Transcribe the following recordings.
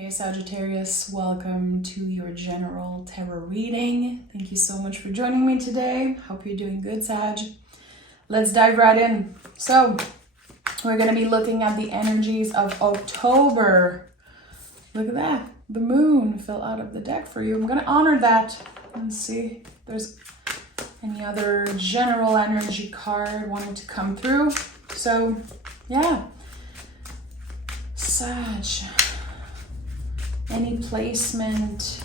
Hey Sagittarius, welcome to your general tarot reading. Thank you so much for joining me today. Hope you're doing good, Sag. Let's dive right in. So, we're going to be looking at the energies of October. Look at that. The moon fell out of the deck for you. I'm going to honor that and see if there's any other general energy card wanting to come through. So, yeah. Sag. Any placement,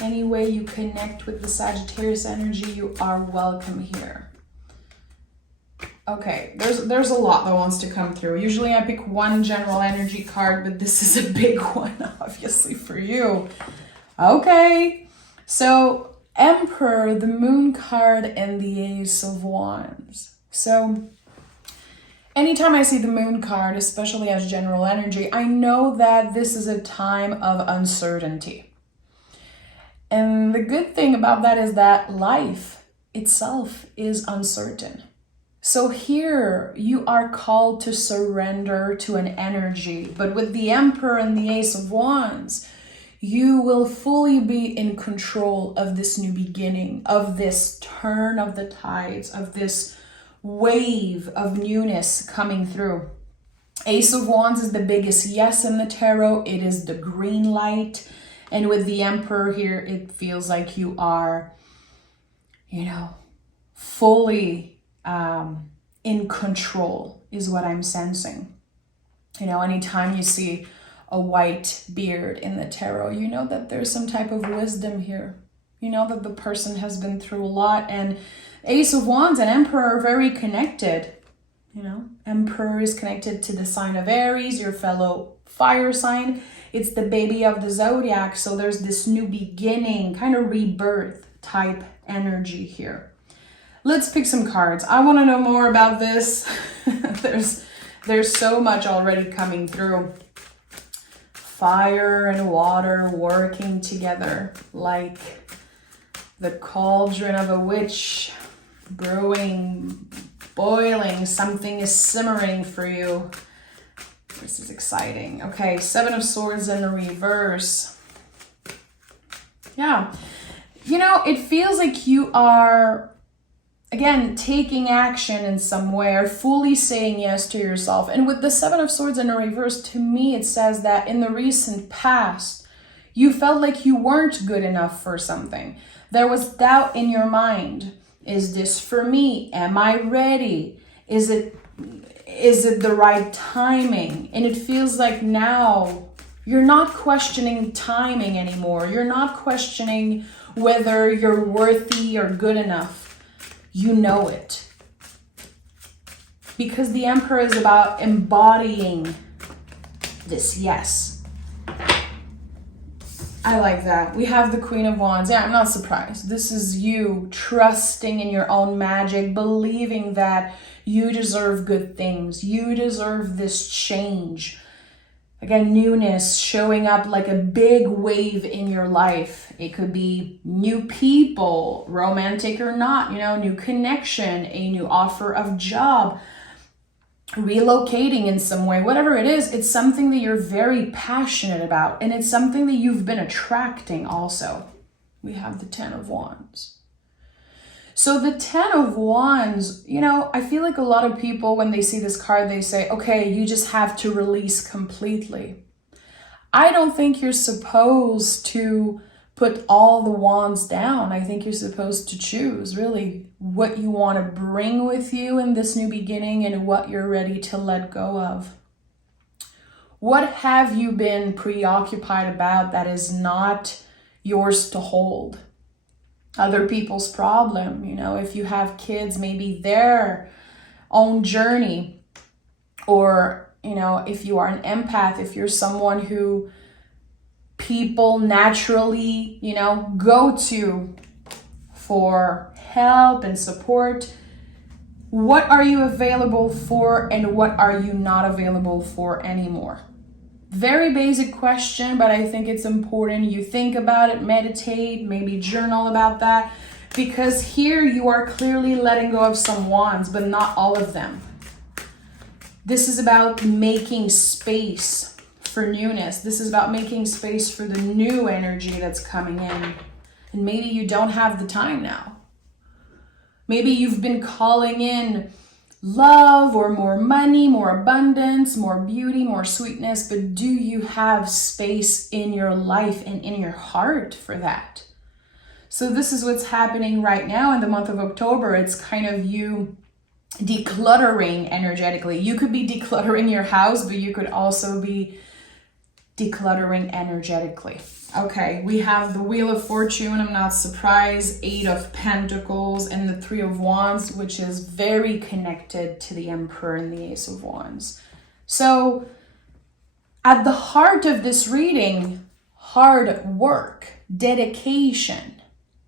any way you connect with the Sagittarius energy, you are welcome here. Okay, there's a lot that wants to come through. Usually I pick one general energy card, but this is a big one, obviously, for you. Okay, so Emperor, the Moon card, and the Ace of Wands. So anytime I see the Moon card, especially as general energy, I know that this is a time of uncertainty. And the good thing about that is that life itself is uncertain. So here you are called to surrender to an energy, but with the Emperor and the Ace of Wands, you will fully be in control of this new beginning, of this turn of the tides, of this wave of newness coming through. Ace of Wands is the biggest yes in the tarot. It is the green light. And with the Emperor here, it feels like you are, fully in control is what I'm sensing. Anytime you see a white beard in the tarot, you know that there's some type of wisdom here. You know that the person has been through a lot, and Ace of Wands and Emperor are very connected. Emperor is connected to the sign of Aries, your fellow fire sign. It's the baby of the zodiac, so there's this new beginning, kind of rebirth type energy here. Let's pick some cards. I want to know more about this. There's so much already coming through. Fire and water working together like the cauldron of a witch, brewing, boiling, something is simmering for you. This is exciting. Okay, Seven of Swords in the reverse. Yeah, it feels like you are, again, taking action in some way or fully saying yes to yourself. And with the Seven of Swords in the reverse, to me, it says that in the recent past, you felt like you weren't good enough for something. There was doubt in your mind. Is this for me? Am I ready? Is it the right timing? And it feels like now you're not questioning timing anymore. You're not questioning whether you're worthy or good enough. You know it. Because the Emperor is about embodying this yes. I like that. We have the Queen of Wands. Yeah, I'm not surprised. This is you trusting in your own magic, believing that you deserve good things. You deserve this change. Again, newness showing up like a big wave in your life. It could be new people, romantic or not, new connection, a new offer of job, relocating in some way, whatever it is, it's something that you're very passionate about, and it's something that you've been attracting also. We have the Ten of Wands. So the Ten of Wands, I feel like a lot of people, when they see this card, they say, okay, you just have to release completely. I don't think you're supposed to put all the wands down. I think you're supposed to choose really what you want to bring with you in this new beginning and what you're ready to let go of. What have you been preoccupied about that is not yours to hold? Other people's problem, if you have kids, maybe their own journey, or, if you are an empath, if you're someone who people naturally, go to for help and support. What are you available for and what are you not available for anymore? Very basic question, but I think it's important you think about it, meditate, maybe journal about that, because here you are clearly letting go of some wands, but not all of them. This is about making space for newness. This is about making space for the new energy that's coming in. And maybe you don't have the time now. Maybe you've been calling in love or more money, more abundance, more beauty, more sweetness, but do you have space in your life and in your heart for that? So this is what's happening right now in the month of October. It's kind of you decluttering energetically. You could be decluttering your house, but you could also be decluttering energetically. Okay, we have the Wheel of Fortune. I'm not surprised. 8 of Pentacles and the 3 of Wands, which is very connected to the Emperor and the Ace of Wands. So at the heart of this reading, hard work, dedication.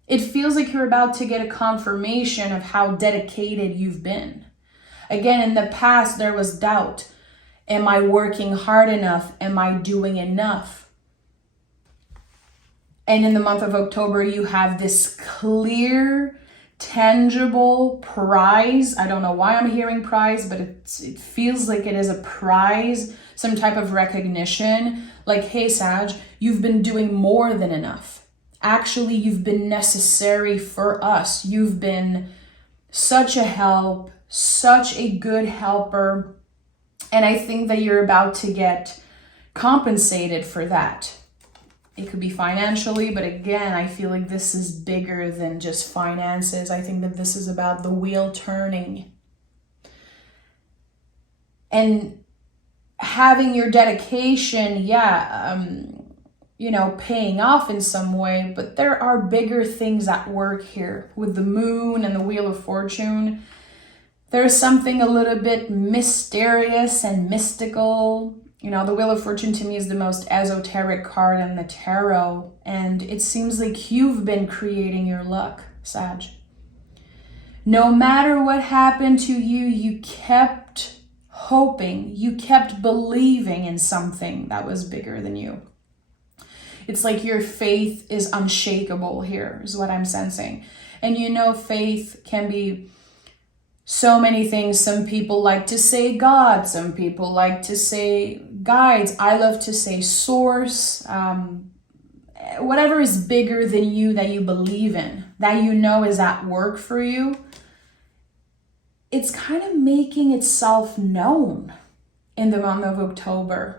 It feels like you're about to get a confirmation of how dedicated you've been. Again, in the past, there was doubt. Am I working hard enough? Am I doing enough? And in the month of October, you have this clear, tangible prize. I don't know why I'm hearing prize, but it feels like it is a prize, some type of recognition. Like, hey, Sag, you've been doing more than enough. Actually, you've been necessary for us. You've been such a help, such a good helper. And I think that you're about to get compensated for that. It could be financially, but again, I feel like this is bigger than just finances. I think that this is about the wheel turning. And having your dedication, paying off in some way, but there are bigger things at work here with the moon and the Wheel of Fortune. There's something a little bit mysterious and mystical. You know, the Wheel of Fortune to me is the most esoteric card in the tarot, and it seems like you've been creating your luck, Sag. No matter what happened to you, you kept hoping, you kept believing in something that was bigger than you. It's like your faith is unshakable here, is what I'm sensing. And you know, faith can be so many things. Some people like to say God. Some people like to say guides. I love to say source. Whatever is bigger than you that you believe in, that you know is at work for you, it's kind of making itself known in the month of October.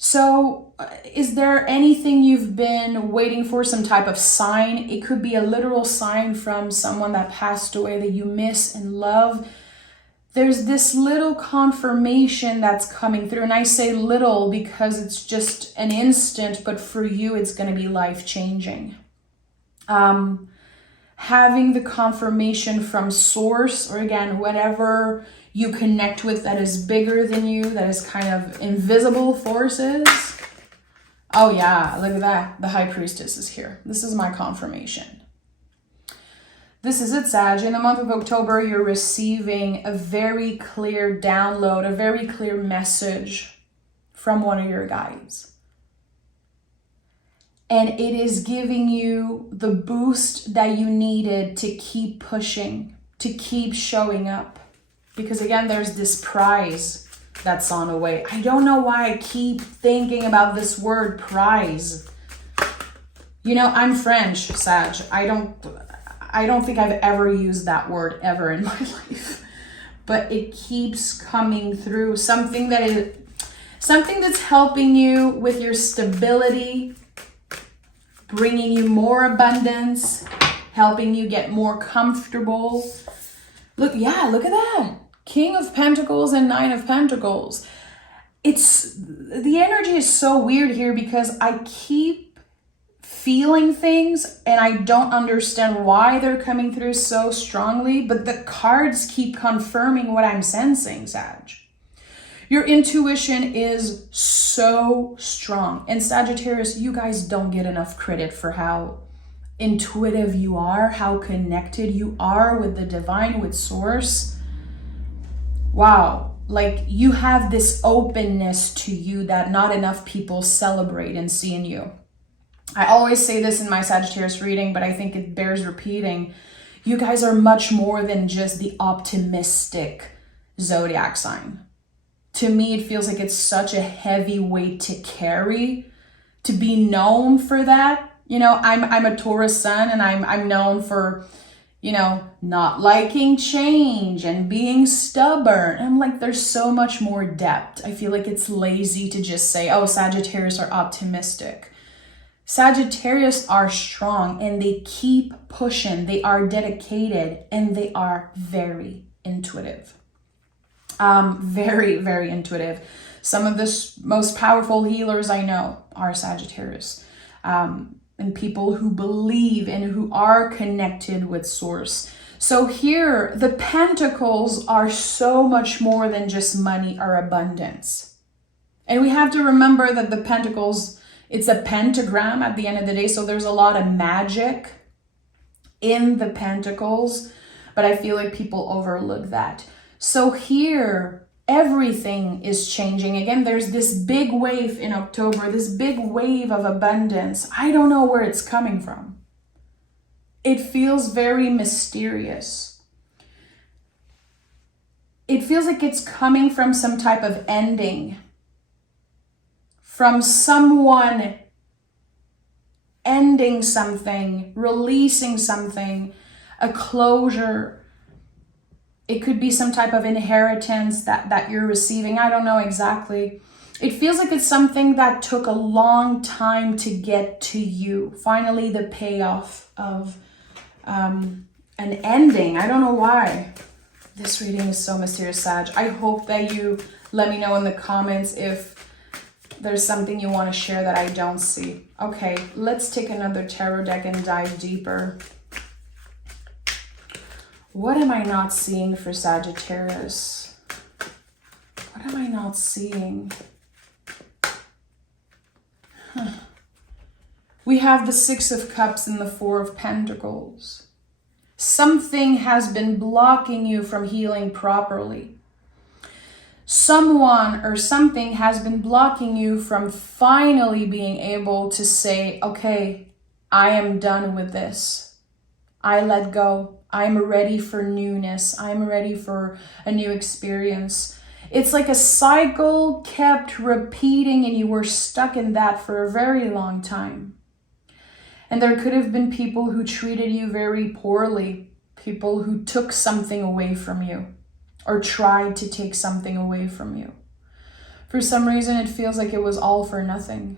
So is there anything you've been waiting for, some type of sign? It could be a literal sign from someone that passed away that you miss and love. There's this little confirmation that's coming through. And I say little because it's just an instant, but for you, it's going to be life-changing. Having the confirmation from source, or again, whatever you connect with that is bigger than you, that is kind of invisible forces. Oh yeah, look at that. The High Priestess is here. This is my confirmation. This is it, Sag. In the month of October, you're receiving a very clear download, a very clear message from one of your guides. And it is giving you the boost that you needed to keep pushing, to keep showing up. Because again, there's this prize that's on the way. I don't know why I keep thinking about this word prize. You know, I'm French, Sag. I don't think I've ever used that word ever in my life. But it keeps coming through. Something that's helping you with your stability, bringing you more abundance, helping you get more comfortable. Look at that. King of Pentacles and 9 of Pentacles. The energy is so weird here because I keep feeling things and I don't understand why they're coming through so strongly, but the cards keep confirming what I'm sensing, Sag. Your intuition is so strong. And Sagittarius, you guys don't get enough credit for how intuitive you are, how connected you are with the divine, with source. Wow, like you have this openness to you that not enough people celebrate and see in you. I always say this in my Sagittarius reading, but I think it bears repeating. You guys are much more than just the optimistic zodiac sign. To me, it feels like it's such a heavy weight to carry, to be known for that. You know, I'm a Taurus sun, and I'm known for, you know, not liking change and being stubborn. I'm like, there's so much more depth. I feel like it's lazy to just say, oh, Sagittarius are optimistic. Sagittarius are strong and they keep pushing. They are dedicated and they are very intuitive. Very, very intuitive. Some of the most powerful healers I know are Sagittarius. And people who believe and who are connected with source. So here, the pentacles are so much more than just money or abundance. And we have to remember that the pentacles, it's a pentagram at the end of the day. So there's a lot of magic in the pentacles, but I feel like people overlook that. So here, everything is changing. Again, there's this big wave in October, this big wave of abundance. I don't know where it's coming from. It feels very mysterious. It feels like it's coming from some type of ending, from someone ending something, releasing something, a closure. It could be some type of inheritance that you're receiving. I don't know exactly. It feels like it's something that took a long time to get to you. Finally, the payoff of an ending. I don't know why. This reading is so mysterious, Sag. I hope that you let me know in the comments if there's something you want to share that I don't see. Okay, let's take another tarot deck and dive deeper. What am I not seeing for Sagittarius? What am I not seeing? We have the Six of Cups and the Four of Pentacles. Something has been blocking you from healing properly. Someone or something has been blocking you from finally being able to say, okay, I am done with this. I let go. I'm ready for newness. I'm ready for a new experience. It's like a cycle kept repeating and you were stuck in that for a very long time. And there could have been people who treated you very poorly, people who took something away from you or tried to take something away from you. For some reason, it feels like it was all for nothing.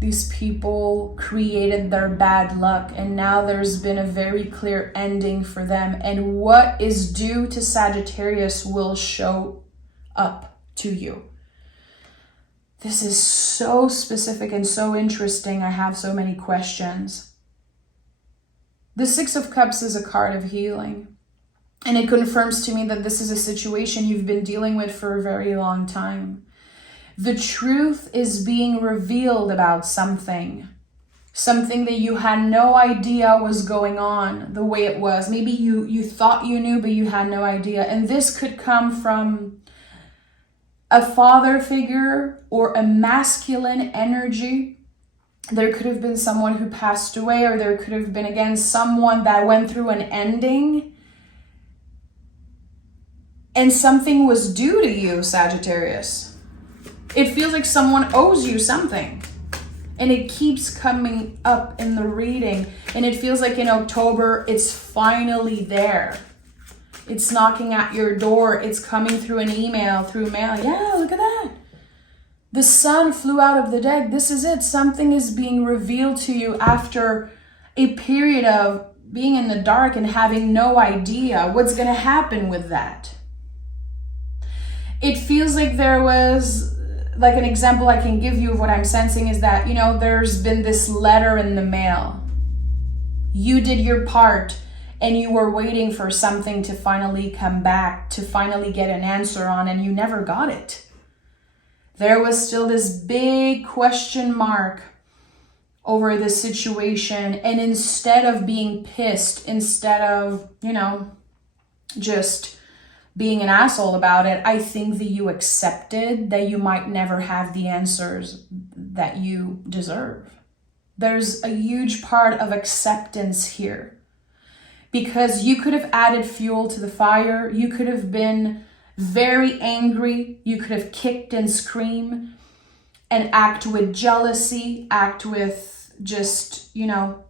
These people created their bad luck and now there's been a very clear ending for them. And what is due to Sagittarius will show up to you. This is so specific and so interesting. I have so many questions. The Six of Cups is a card of healing. And it confirms to me that this is a situation you've been dealing with for a very long time. The truth is being revealed about something that you had no idea was going on the way it was. Maybe you thought you knew, but you had no idea. And this could come from a father figure or a masculine energy. There could have been someone who passed away, or there could have been, again, someone that went through an ending. And something was due to you, Sagittarius. It feels like someone owes you something. And it keeps coming up in the reading. And it feels like in October, it's finally there. It's knocking at your door. It's coming through an email, through mail. Yeah, look at that. The sun flew out of the deck. This is it. Something is being revealed to you after a period of being in the dark and having no idea what's going to happen with that. It feels like there was, like, an example I can give you of what I'm sensing is that, you know, there's been this letter in the mail. You did your part and you were waiting for something to finally come back, to finally get an answer on, and you never got it. There was still this big question mark over the situation. And instead of being pissed, instead of, you know, just being an asshole about it, I think that you accepted that you might never have the answers that you deserve. There's a huge part of acceptance here, because you could have added fuel to the fire. You could have been very angry. You could have kicked and screamed and act with jealousy, act with just, you know,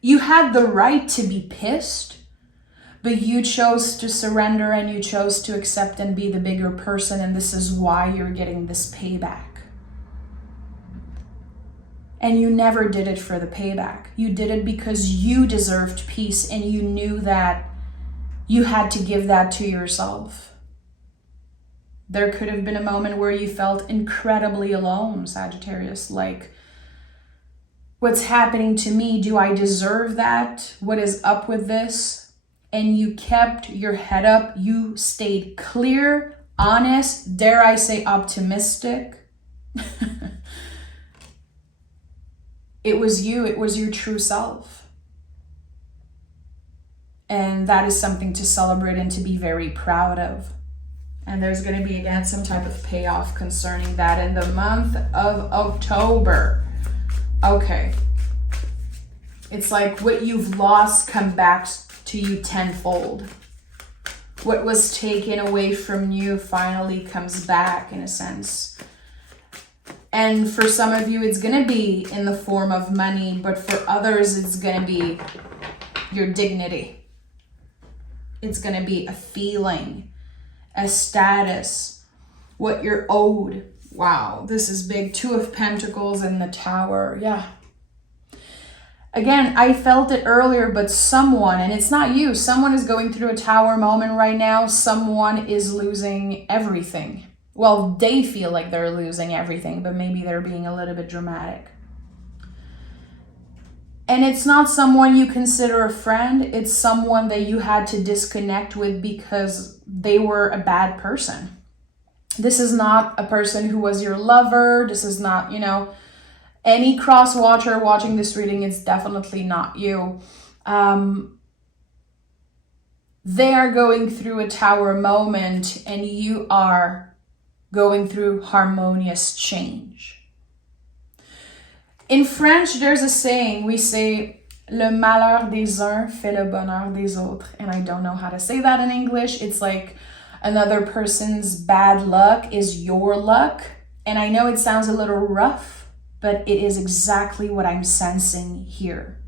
you had the right to be pissed, but you chose to surrender and you chose to accept and be the bigger person. And this is why you're getting this payback. And you never did it for the payback. You did it because you deserved peace and you knew that you had to give that to yourself. There could have been a moment where you felt incredibly alone, Sagittarius, like, what's happening to me? Do I deserve that? What is up with this? And you kept your head up. You stayed clear, honest, dare I say optimistic. It was you. It was your true self. And that is something to celebrate and to be very proud of. And there's going to be, again, some type of payoff concerning that in the month of October. Okay. It's like what you've lost come back to you tenfold. What was taken away from you finally comes back, in a sense. And for some of you, it's going to be in the form of money, but for others, it's going to be your dignity. It's going to be a feeling, a status, what you're owed. Wow, this is big. 2 of Pentacles in the Tower. Yeah. Again, I felt it earlier, but someone, and it's not you, someone is going through a Tower moment right now. Someone is losing everything. Well, they feel like they're losing everything, but maybe they're being a little bit dramatic. And it's not someone you consider a friend. It's someone that you had to disconnect with because they were a bad person. This is not a person who was your lover. This is not, you know, any cross-watcher watching this reading. It's definitely not you. They are going through a Tower moment and you are going through harmonious change. In French, there's a saying, we say, le malheur des uns fait le bonheur des autres. And I don't know how to say that in English. It's like another person's bad luck is your luck. And I know it sounds a little rough, but it is exactly what I'm sensing here.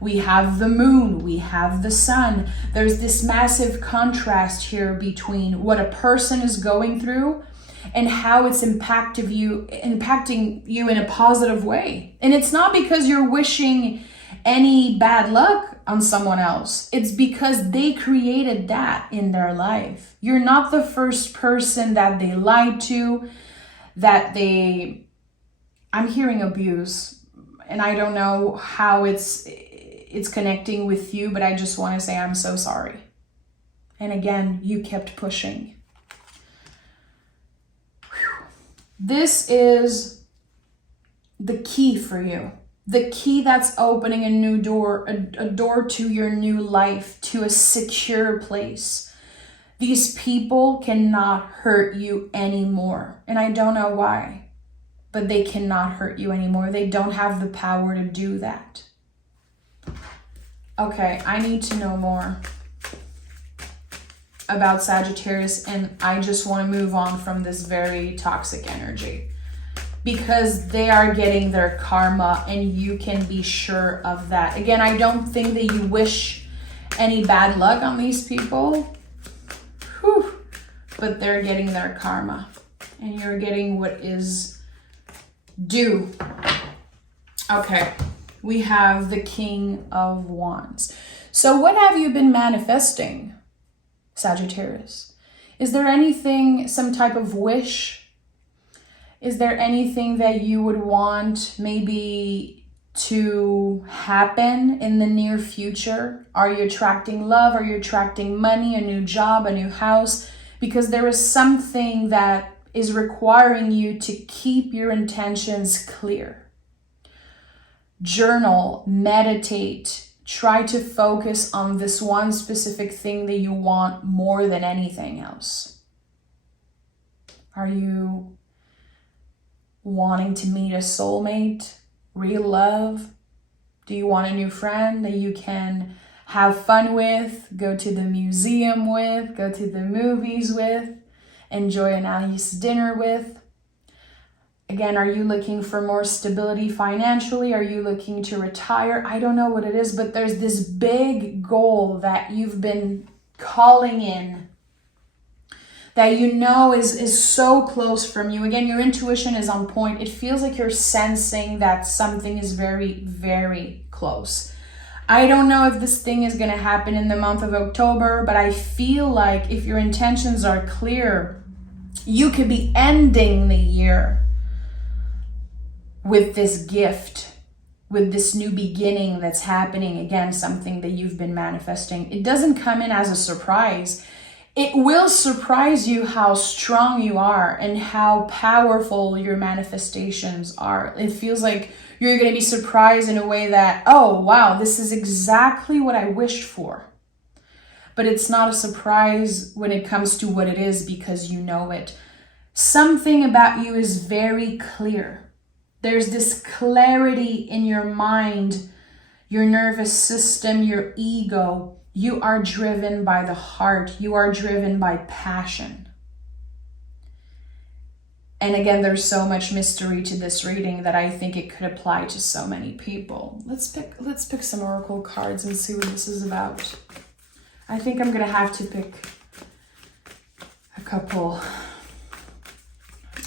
We have the moon, we have the sun. There's this massive contrast here between what a person is going through and how it's impacting you in a positive way. And it's not because you're wishing any bad luck on someone else. It's because they created that in their life. You're not the first person that they lied to, I'm hearing abuse, and I don't know how it's connecting with you, but I just want to say I'm so sorry. And again, you kept pushing. This is the key for you. The key that's opening a new door, a door to your new life, to a secure place. These people cannot hurt you anymore. And I don't know why, but they cannot hurt you anymore. They don't have the power to do that. Okay, I need to know more about Sagittarius, and I just want to move on from this very toxic energy because they are getting their karma and you can be sure of that. Again, I don't think that you wish any bad luck on these people, but they're getting their karma and you're getting what is due. Okay, we have the King of Wands. So what have you been manifesting, Sagittarius? Is there anything, some type of wish? Is there anything that you would want maybe to happen in the near future? Are you attracting love? Are you attracting money, a new job, a new house? Because there is something that is requiring you to keep your intentions clear. Journal, meditate, try to focus on this one specific thing that you want more than anything else. Are you wanting to meet a soulmate, real love? Do you want a new friend that you can have fun with, go to the museum with, go to the movies with, enjoy a nice dinner with. Again, are you looking for more stability financially? Are you looking to retire? I don't know what it is, but there's this big goal that you've been calling in that you know is so close from you. Again, your intuition is on point. It feels like you're sensing that something is very, very close. I don't know if this thing is going to happen in the month of October, but I feel like if your intentions are clear, you could be ending the year with this gift, with this new beginning that's happening. Again, something that you've been manifesting. It doesn't come in as a surprise. It will surprise you how strong you are and how powerful your manifestations are. It feels like you're going to be surprised in a way that, oh, wow, this is exactly what I wished for. But it's not a surprise when it comes to what it is because you know it. Something about you is very clear. There's this clarity in your mind, your nervous system, your ego. You are driven by the heart. You are driven by passion. And again, there's so much mystery to this reading that I think it could apply to so many people. Let's pick some oracle cards and see what this is about. I think I'm gonna have to pick a couple.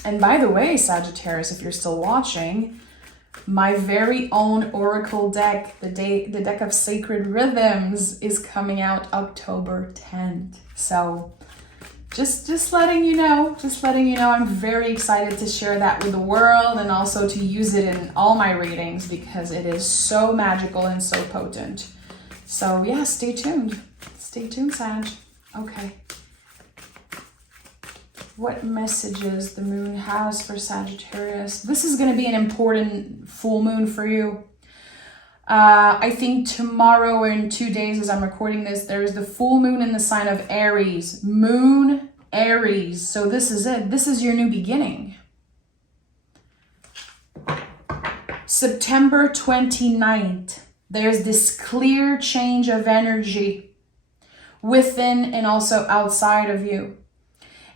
And by the way, Sagittarius, if you're still watching, my very own oracle deck, the deck of Sacred Rhythms, is coming out October 10th. So just letting you know, I'm very excited to share that with the world and also to use it in all my readings because it is so magical and so potent. So yeah, stay tuned. Stay tuned, Sag. Okay. What messages the moon has for Sagittarius? This is going to be an important full moon for you. I think tomorrow or in 2 days as I'm recording this, there's the full moon in the sign of Aries. Moon, Aries. So this is it. This is your new beginning. September 29th, there's this clear change of energy within and also outside of you.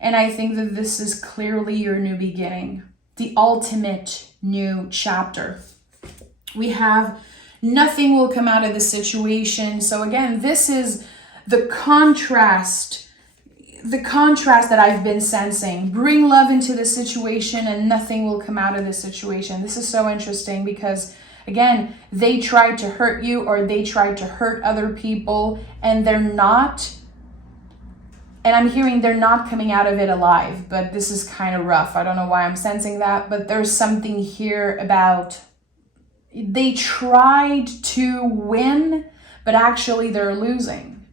And I think that this is clearly your new beginning, the ultimate new chapter. We have nothing will come out of the situation. So again, this is the contrast that I've been sensing. Bring love into the situation and nothing will come out of the situation. This is so interesting because again, they tried to hurt you or they tried to hurt other people and they're not. And I'm hearing they're not coming out of it alive, but this is kind of rough. I don't know why I'm sensing that, but there's something here about they tried to win, but actually they're losing.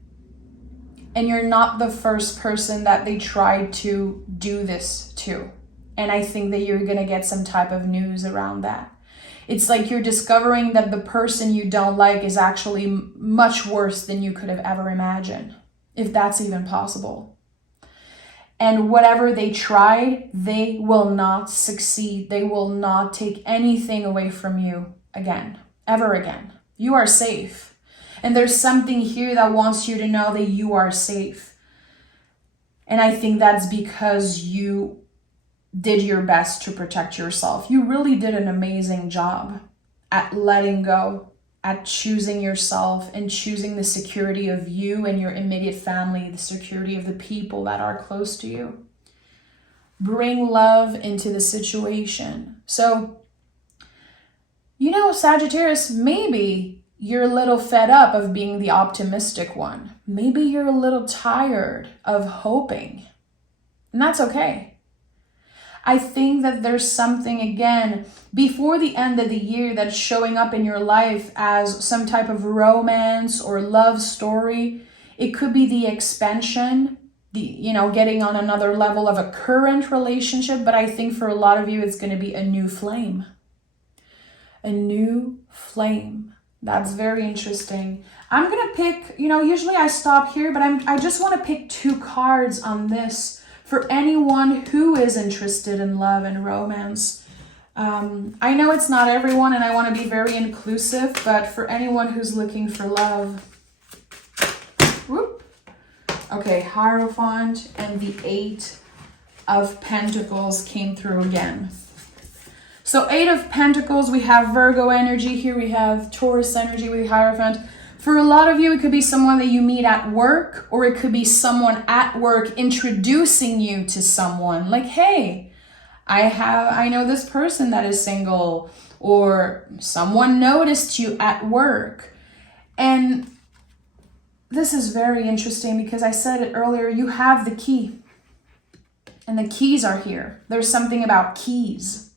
And you're not the first person that they tried to do this to. And I think that you're going to get some type of news around that. It's like you're discovering that the person you don't like is actually much worse than you could have ever imagined. If that's even possible. And whatever they tried, they will not succeed. They will not take anything away from you again, ever again. You are safe. And there's something here that wants you to know that you are safe. And I think that's because you did your best to protect yourself. You really did an amazing job at letting go, at choosing yourself and choosing the security of you and your immediate family, the security of the people that are close to you. Bring love into the situation. So, you know, Sagittarius, maybe you're a little fed up of being the optimistic one. Maybe you're a little tired of hoping. And that's okay. I think that there's something, again, before the end of the year that's showing up in your life as some type of romance or love story. It could be the expansion, getting on another level of a current relationship. But I think for a lot of you, it's going to be a new flame. A new flame. That's very interesting. I'm going to pick, usually I stop here, but I just want to pick 2 cards on this. For anyone who is interested in love and romance. I know it's not everyone and I want to be very inclusive, but for anyone who's looking for love, Okay, Hierophant and the 8 of Pentacles came through again. So 8 of Pentacles, we have Virgo energy here. We have Taurus energy with the Hierophant. For a lot of you, it could be someone that you meet at work, or it could be someone at work introducing you to someone. Like, hey, I know this person that is single, or someone noticed you at work. And this is very interesting because I said it earlier, you have the key. And the keys are here. There's something about keys.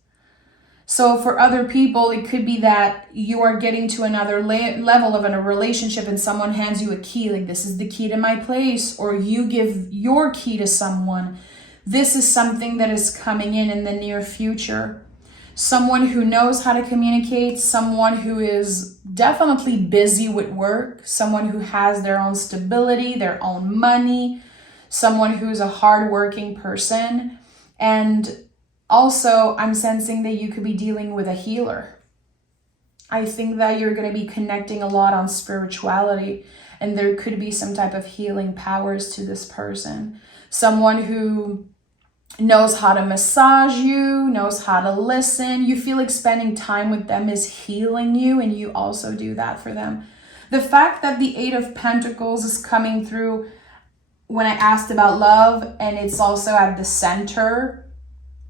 So for other people, it could be that you are getting to another level of a relationship and someone hands you a key, like this is the key to my place, or you give your key to someone. This is something that is coming in the near future. Someone who knows how to communicate, someone who is definitely busy with work, someone who has their own stability, their own money, someone who's a hardworking person. And also, I'm sensing that you could be dealing with a healer. I think that you're going to be connecting a lot on spirituality, and there could be some type of healing powers to this person. Someone who knows how to massage you, knows how to listen. You feel like spending time with them is healing you, and you also do that for them. The fact that the 8 of Pentacles is coming through when I asked about love, and it's also at the center,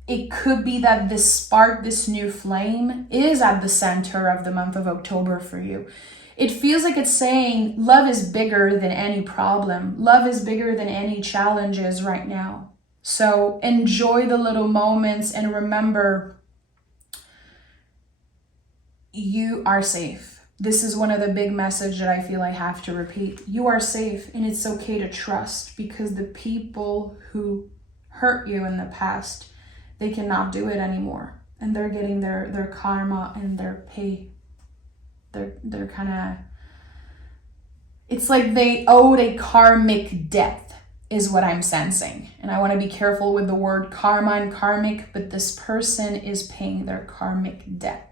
it could be that this spark, this new flame, is at the center of the month of October for you. It feels like it's saying love is bigger than any problem. Love is bigger than any challenges right now. So enjoy the little moments and remember, you are safe. This is one of the big messages that I feel I have to repeat. You are safe, and it's okay to trust, because the people who hurt you in the past, they cannot do it anymore. And they're getting their karma and their pay. They're kind of, it's like they owed a karmic debt is what I'm sensing. And I want to be careful with the word karma and karmic, but this person is paying their karmic debt.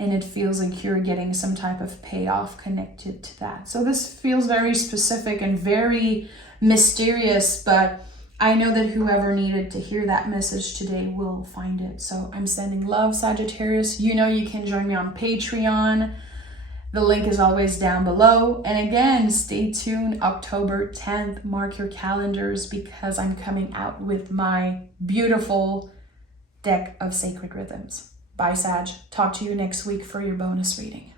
And it feels like you're getting some type of payoff connected to that. So this feels very specific and very mysterious, but I know that whoever needed to hear that message today will find it. So I'm sending love, Sagittarius. You know you can join me on Patreon. The link is always down below. And again, stay tuned October 10th. Mark your calendars, because I'm coming out with my beautiful deck of sacred rhythms. Bye, Sag. Talk to you next week for your bonus reading.